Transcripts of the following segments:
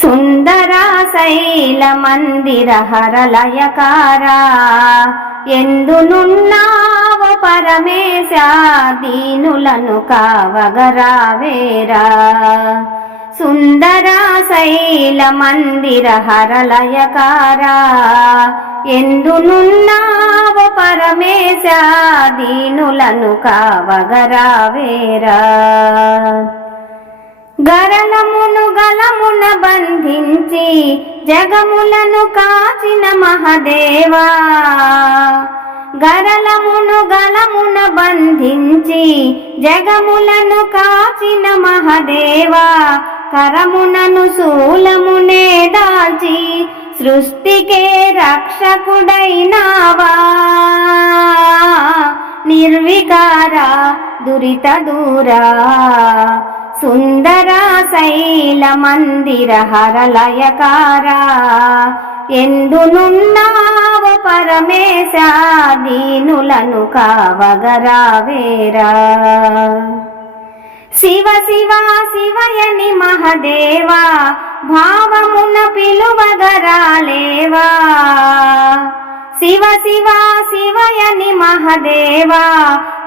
సుందర శైల మందిర హరలయకారా ఎందునున్నావ పరమేశ దీనులను కావగరావేరా. సుందర శైల మందిర హరలయకారా ఎందునున్నావ పరమేశ దీనులను కావగరావేరా. గరళమును గలమున బంధించి జగములను కాచిన మహదేవా. గరళమును గలమున బంధించి జగములను కాచిన మహదేవా. కరమునను శూలమునే దాల్చి సృష్టికే రక్షకుడైనావా. నిర్వికార దురిత దూరా సుందర శైల మందిర హరలయకారా ఎందునున్నావ పరమేశ దీనులను కావగరావేరా. శివ శివ శివయని మహదేవా భావమున పిలువగరాలేవా. శివ శివ శివయని మహదేవా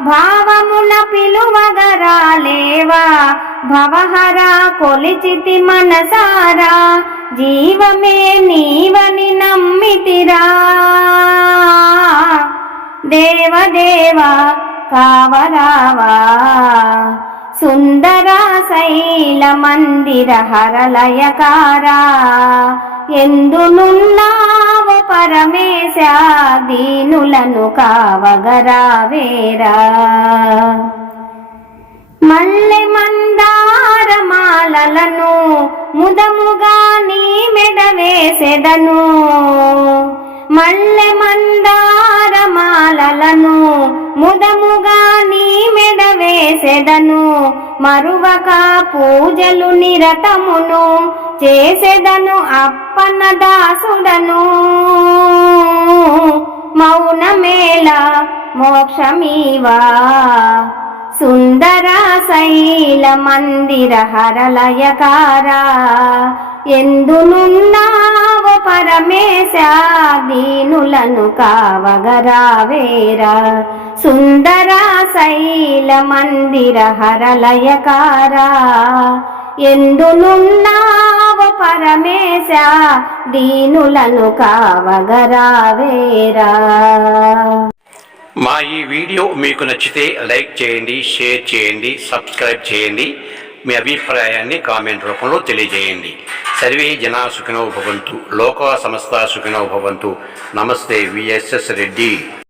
భావమున పిలువగరాలేవా. భవహర కొలిచితి మనసారా జీవమే నీవని నమ్మితిరా. దేవదేవా కావరావా. సుందర శైల మందిర హరలయకారా ఎందునున్నావ పరమేశ దీనులను కావగరావేరా. మల్లె మందార మాలలను ముదముగా నీ మెడ వేసెదను. మల్లె మందార మాలలను ముదముగా నీ మెడ వేసెదను. మరువక పూజలు నిరతమును చేసెదను అప్పన్న దాసుడను. మౌనమేళ మోక్షమీవా. సుందర శైల మందిర హరలయకారా ఎందునున్నావ పరమేశ దీనులను కావగరావేరా. సుందర శైల మందిర హరలయకారా ఎందునున్నావ పరమేశ దీనులను కావగరావేరా. మా ఈ వీడియో మీకు నచ్చితే లైక్ చేయండి, షేర్ చేయండి, సబ్స్క్రైబ్ చేయండి. మీ అభిప్రాయాన్ని కామెంట్ రూపంలో తెలియజేయండి. సర్వే జనా సుఖినో భవంతు, లోకా సమస్త సుఖినో భవంతు. నమస్తే, విఎస్ఎస్ రెడ్డి.